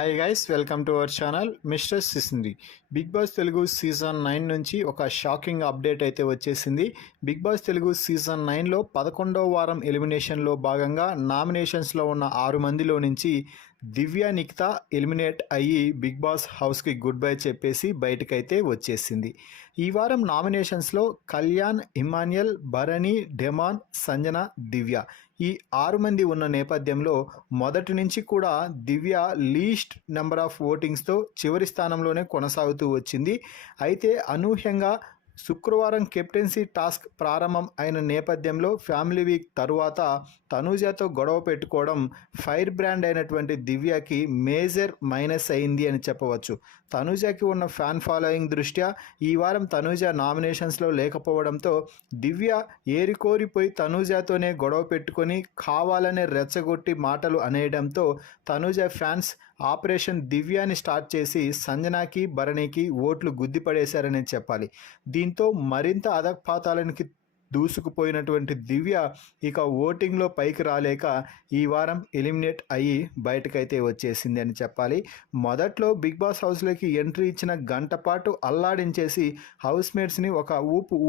Hi guys, welcome to our channel mister Sisindri. Big boss Telugu season 9 నుంచి ఒక shocking update అయితే వచ్చేసింది. బిగ్ బాస్ తెలుగు సీజన్ 9లో 11వ వారం ఎలిమినేషన్లో భాగంగా నామినేషన్స్లో ఉన్న 6 మందిలో నుంచి దివ్య నిఖిత ఎలిమినేట్ అయ్యి బిగ్ బాస్ హౌస్కి గుడ్ బై చెప్పేసి బయటకైతే వచ్చేసింది. ఈ వారం నామినేషన్స్లో కళ్యాణ్, ఇమాన్యుయల్, భరణి, డెమాన్, సంజన, దివ్య ఈ 6 మంది ఉన్న నేపథ్యంలో మొదటి నుంచి కూడా దివ్య లీస్ట్ నెంబర్ ఆఫ్ ఓటింగ్స్తో చివరి స్థానంలోనే కొనసాగుతూ వచ్చింది. అయితే అనూహ్యంగా శుక్రవారం కెప్టెన్సీ టాస్క్ ప్రారంభం అయిన నేపథ్యంలో ఫ్యామిలీ వీక్ తరువాత తనూజతో గొడవ పెట్టుకోవడం ఫైర్ బ్రాండ్ అయినటువంటి దివ్యకి మేజర్ మైనస్ అయింది అని చెప్పవచ్చు. తనూజకి ఉన్న ఫ్యాన్ ఫాలోయింగ్ దృష్ట్యా ఈ వారం తనూజ నామినేషన్స్లో లేకపోవడంతో దివ్య ఏరికోరిపోయి తనూజతోనే గొడవ పెట్టుకొని కావాలనే రెచ్చగొట్టి మాటలు అనేయడంతో తనూజ ఫ్యాన్స్ ఆపరేషన్ దివ్యాని స్టార్ట్ చేసి సంజనాకి, భరణికి ఓట్లు గుద్దిపడేశారని చెప్పాలి. దీంతో మరింత అధపాతాళానికి దూసుకుపోయినటువంటి దివ్య ఇక ఓటింగ్లో పైకి రాలేక ఈ వారం ఎలిమినేట్ అయ్యి బయటకైతే వచ్చేసింది అని చెప్పాలి. మొదట్లో బిగ్ బాస్ హౌస్లోకి ఎంట్రీ ఇచ్చిన గంట పాటు అల్లాడించేసి హౌస్మేట్స్ని ఒక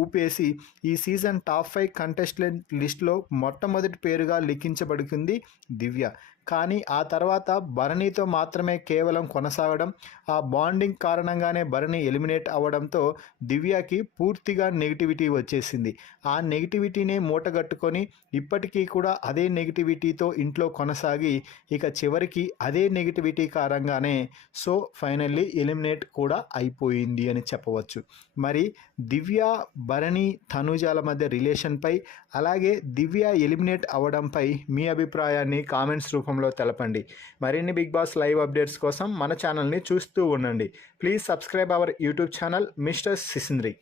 ఊపేసి ఈ సీజన్ టాప్ 5 కంటెస్టెంట్ లిస్ట్లో మొట్టమొదటి పేరుగా లిఖించబడుతుంది దివ్య. కానీ ఆ తర్వాత భరణితో మాత్రమే కేవలం కొనసాగడం, ఆ బాండింగ్ కారణంగానే భరణి ఎలిమినేట్ అవ్వడంతో దివ్యకి పూర్తిగా నెగిటివిటీ వచ్చేసింది. ఆ నెగిటివిటీనే మూటగట్టుకొని ఇప్పటికీ కూడా అదే నెగిటివిటీతో ఇంట్లో కొనసాగి ఇక చివరికి అదే నెగిటివిటీ కారణంగానే ఫైనల్లీ ఎలిమినేట్ కూడా అయిపోయింది అని చెప్పవచ్చు. మరి దివ్య, భరణి, తనూజాల మధ్య రిలేషన్పై అలాగే దివ్య ఎలిమినేట్ అవ్వడంపై మీ అభిప్రాయాన్ని కామెంట్స్ రూపంలో తెలపండి. మరిన్ని బిగ్ బాస్ లైవ్ అప్డేట్స్ కోసం మన ఛానల్ని చూస్తూ ఉండండి. Please subscribe our YouTube channel mister సిసింద్రి.